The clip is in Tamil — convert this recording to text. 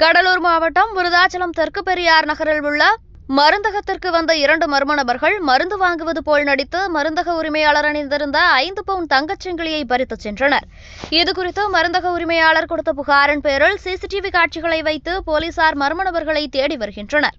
கடலூர் மாவட்டம் விருதாச்சலம் தெற்கு பெரியார் நகரில் உள்ள மருந்தகத்திற்கு வந்த 2 மர்ம நபர்கள் மருந்து வாங்குவது போல் நடித்து மருந்தக உரிமையாளர் அணிந்திருந்த 5 பவுன் தங்கச்சங்கிலியை பறித்துச் சென்றனர். இதுகுறித்து மருந்தக உரிமையாளர் கொடுத்த புகாரின் பேரில் சிசிடிவி காட்சிகளை வைத்து போலீசார் மர்ம நபர்களை தேடி வருகின்றனர்.